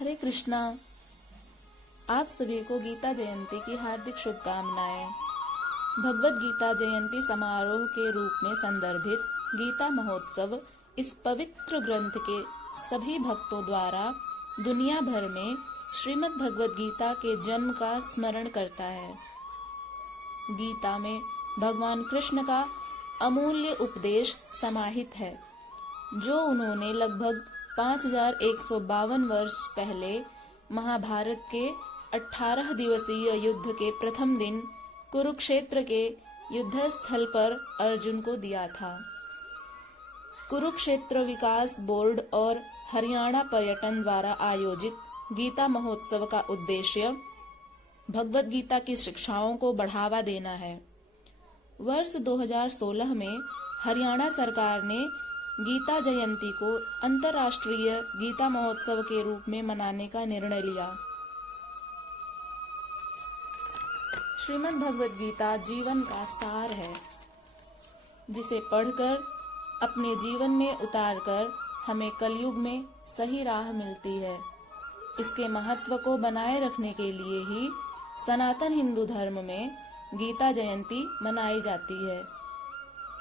हरे कृष्णा। आप सभी को गीता जयंती की हार्दिक शुभकामनाएं। भगवत गीता जयंती समारोह के रूप में संदर्भित गीता महोत्सव इस पवित्र ग्रंथ के सभी भक्तों द्वारा दुनिया भर में श्रीमद् भगवत गीता के जन्म का स्मरण करता है। गीता में भगवान कृष्ण का अमूल्य उपदेश समाहित है, जो उन्होंने लगभग 5152 वर्ष पहले महाभारत के 18 दिवसीय युद्ध के प्रथम दिन कुरुक्षेत्र के युद्ध स्थल पर अर्जुन को दिया था। कुरुक्षेत्र विकास बोर्ड और हरियाणा पर्यटन द्वारा आयोजित गीता महोत्सव का उद्देश्य भगवत गीता की शिक्षाओं को बढ़ावा देना है। वर्ष 2016 में हरियाणा सरकार ने गीता जयंती को अंतर्राष्ट्रीय गीता महोत्सव के रूप में मनाने का निर्णय लिया। श्रीमद् भगवत गीता जीवन का सार है, जिसे पढ़कर अपने जीवन में उतारकर हमें कलयुग में सही राह मिलती है। इसके महत्व को बनाए रखने के लिए ही सनातन हिंदू धर्म में गीता जयंती मनाई जाती है।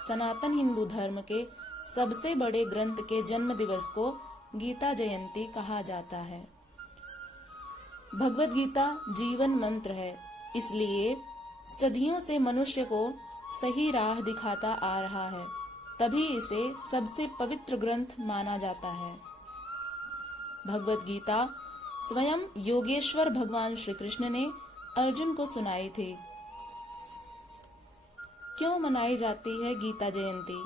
सनातन हिंदू धर्म के सबसे बड़े ग्रंथ के जन्म दिवस को गीता जयंती कहा जाता है। भगवत गीता जीवन मंत्र है, इसलिए सदियों से मनुष्य को सही राह दिखाता आ रहा है, तभी इसे सबसे पवित्र ग्रंथ माना जाता है। भगवत गीता स्वयं योगेश्वर भगवान श्री कृष्ण ने अर्जुन को सुनाई थी। क्यों मनाई जाती है गीता जयंती,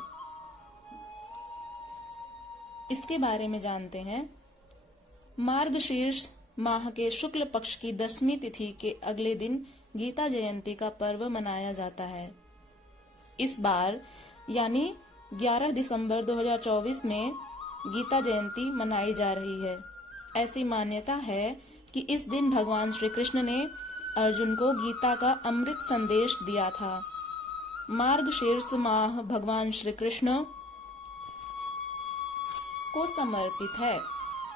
इसके बारे में जानते हैं। मार्गशीर्ष माह के शुक्ल पक्ष की 10वीं तिथि के अगले दिन गीता जयंती का पर्व मनाया जाता है। इस बार यानी 11 दिसंबर 2024 में गीता जयंती मनाई जा रही है। ऐसी मान्यता है कि इस दिन भगवान श्री कृष्ण ने अर्जुन को गीता का अमृत संदेश दिया था। मार्गशीर्ष माह भगवान श्री कृष्ण को समर्पित है।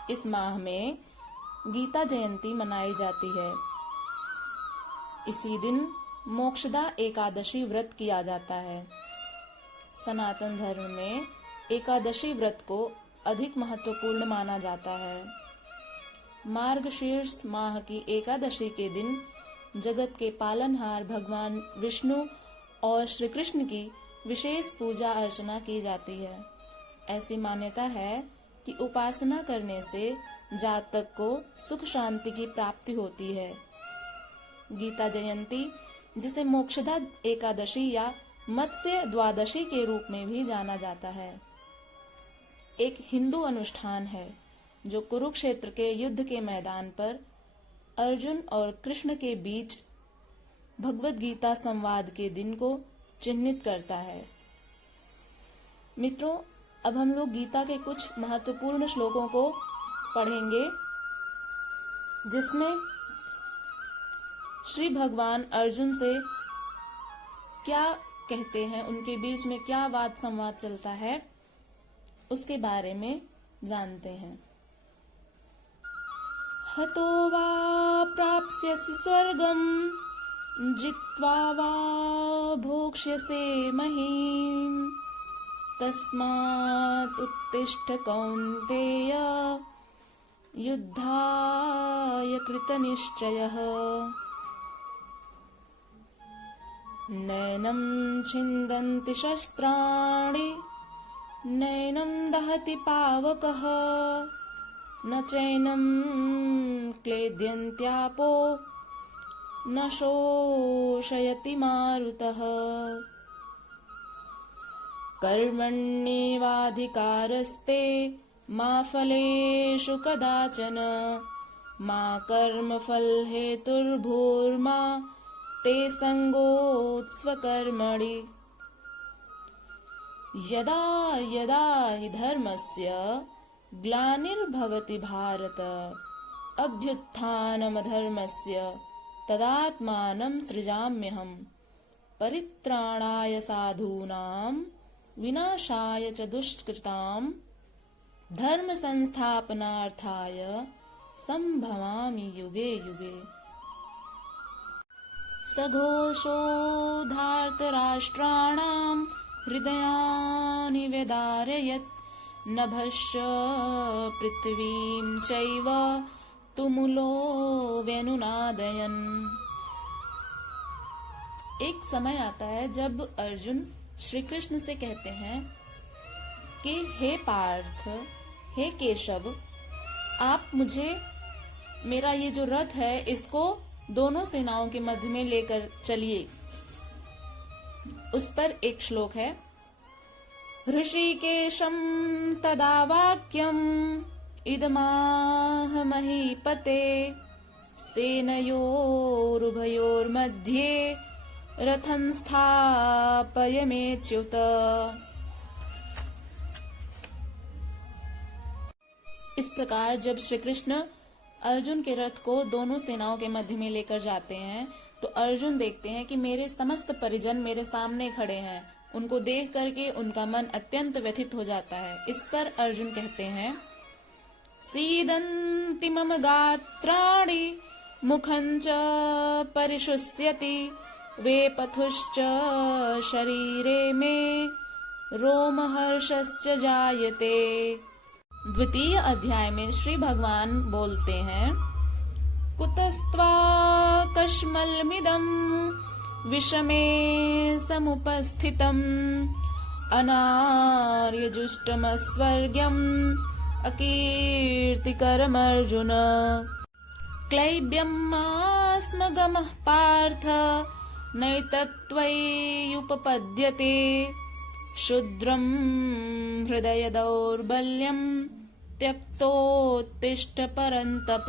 इस माह में गीता जयंती मनाई जाती है। इसी दिन मोक्षदा एकादशी व्रत किया जाता है। सनातन धर्म में एकादशी व्रत को अधिक महत्वपूर्ण माना जाता है। मार्गशीर्ष माह की एकादशी के दिन जगत के पालनहार भगवान विष्णु और श्री कृष्ण की विशेष पूजा अर्चना की जाती है। ऐसी मान्यता है कि उपासना करने से जातक को सुख शांति की प्राप्ति होती है। गीता जयंती, जिसे मोक्षदा एकादशी या मत्स्य द्वादशी के रूप में भी जाना जाता है, एक हिंदू अनुष्ठान है जो कुरुक्षेत्र के युद्ध के मैदान पर अर्जुन और कृष्ण के बीच भगवत गीता संवाद के दिन को चिन्हित करता है। मित्रों, अब हम लोग गीता के कुछ महत्वपूर्ण श्लोकों को पढ़ेंगे, जिसमें श्री भगवान अर्जुन से क्या कहते हैं, उनके बीच में क्या वाद संवाद चलता है, उसके बारे में जानते हैं। हतो वा प्राप्स्यसि स्वर्गं जित्वा वा भोक्ष्यसे महीम् तस्मात् उत्तिष्ठ कौन्तेय युद्धाय कृतनिश्चयः। नैनं छिन्दन्ति शस्त्राणि नैनं दहति पावकः न चैनं क्लेद्यन्त्यापो न शोषयति मारुतः। कर्मण्येवाधिकारस्ते मा फलेषु कदाचन मा कर्मफलहेतुर्भूर्मा ते संगोत्स्वकर्मणि। यदा यदा हि धर्मस्य ग्लानिर्भवति भारत अभ्युत्थानमधर्मस्य तदात्मानं सृजाम्यहम् परित्राणाय साधूनां विनाशाय च दुष्कृतां धर्म संस्थापनार्थाय संभवामि युगे युगे। सघोषो धार्तराष्ट्राणां हृदयानि व्यदारयत् नभश्च पृथ्वीं चैव तुमुलो व्यनुनादयन्। एक समय आता है जब अर्जुन श्री कृष्ण से कहते हैं कि हे पार्थ, हे केशव, आप मुझे मेरा ये जो रथ है इसको दोनों सेनाओं के मध्य में लेकर चलिए। उस पर एक श्लोक है, ऋषिकेशं तदा वाक्यम् इदमाह महीपते सेनयोरुभयोर्मध्ये रथं स्थापयमेच्युत। इस प्रकार जब श्री कृष्ण अर्जुन के रथ को दोनों सेनाओं के मध्य में लेकर जाते हैं तो अर्जुन देखते हैं कि मेरे समस्त परिजन मेरे सामने खड़े हैं। उनको देख करके उनका मन अत्यंत व्यथित हो जाता है। इस पर अर्जुन कहते हैं, सीदन्ति मम गात्राणि मुखं च परिशुष्यति वेपथुश्च शरीरे मे रोमहर्षश्च जायते। द्वितीय अध्याय में श्री भगवान बोलते हैं, कुतस्त्वा कश्मलमिदं विषमे समुपस्थितम् अनार्यजुष्टमस्वर्ग्यम् अकीर्तिकरमर्जुन। क्लैब्यमास्मगमः पार्थ नैतत्त्वय्युपपद्यते क्षुद्रं हृदय दौर्बल्यं त्यक्तोत्तिष्ठ परन्तप।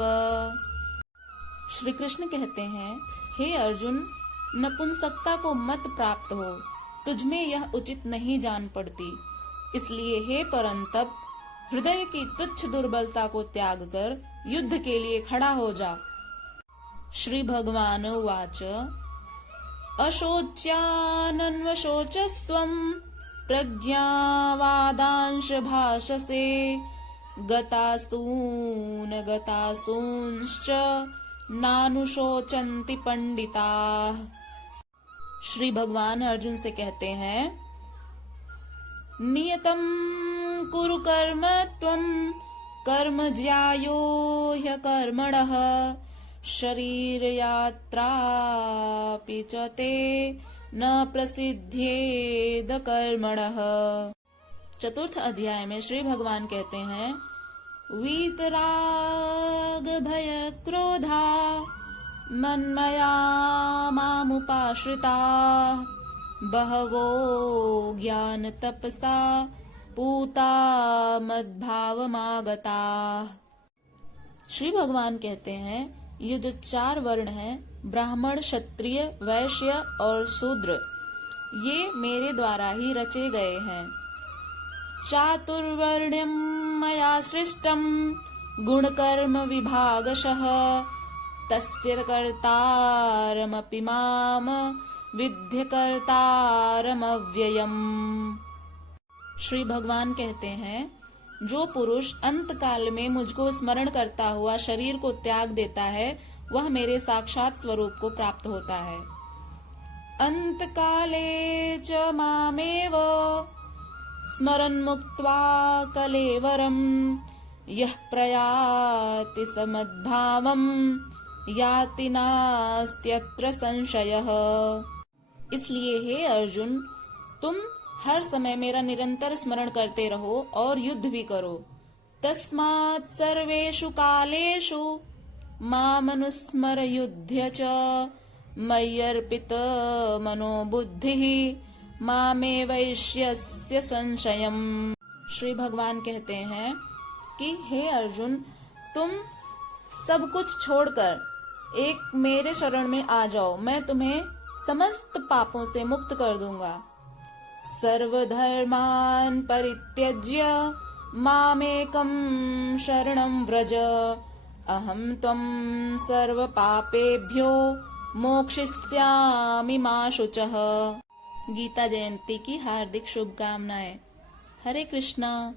श्री कृष्ण कहते हैं, हे अर्जुन, नपुंसकता को मत प्राप्त हो, तुझमें यह उचित नहीं जान पड़ती। इसलिए हे परंतप, हृदय की तुच्छ दुर्बलता को त्याग कर युद्ध के लिए खड़ा हो जा। श्री भगवान उवाच, अशोच्यानन्वशोचस्त्वं प्रज्ञावादांश भाषसे गतासून गतासूंश्च नानुशोचन्ति पंडिताः। श्री भगवान अर्जुन से कहते हैं, नियतं कुरु कर्म त्वं कर्म ज्यायो ह्यकर्मणः शरीर यात्रापि च ते न प्रसिद्ध्येद कर्मणः। चतुर्थ अध्याय में श्री भगवान कहते हैं, वीतराग भय क्रोधा मन्मया मामुपाश्रिता बहवो ज्ञान तपसा पूता मद्भावमागता। श्री भगवान कहते हैं, ये जो 4 वर्ण हैं, ब्राह्मण, क्षत्रिय, वैश्य और शूद्र, ये मेरे द्वारा ही रचे गए हैं। चातुर्वर्ण्यं मया सृष्टं गुणकर्म विभागशः तस्य कर्तारमपि माम विद्य कर्तारमव्ययम्। श्री भगवान कहते हैं, जो पुरुष अंत काल में मुझको स्मरण करता हुआ शरीर को त्याग देता है वह मेरे साक्षात स्वरूप को प्राप्त होता है। अंत काले च मामेव स्मरन् मुक्त्वा कलेवरम् यः प्रयाति समद्भावम् याति नास्त्यत्र संशयः। इसलिए हे अर्जुन, तुम हर समय मेरा निरंतर स्मरण करते रहो और युद्ध भी करो। तस्मात् सर्वेषु कालेषु मामनुस्मर युध्य च मय्यर्पित मनो बुद्धिः मामे वैश्यस्य संशयम्। श्री भगवान कहते हैं कि हे अर्जुन, तुम सब कुछ छोड़कर एक मेरे शरण में आ जाओ, मैं तुम्हें समस्त पापों से मुक्त कर दूंगा। सर्वधर्मान् परित्यज्य मामेकं शरणं व्रज अहं त्वं सर्वपापेभ्यो मोक्षयिष्यामि मा शुचः। गीता जयंती की हार्दिक शुभकामनाएं। हरे कृष्णा।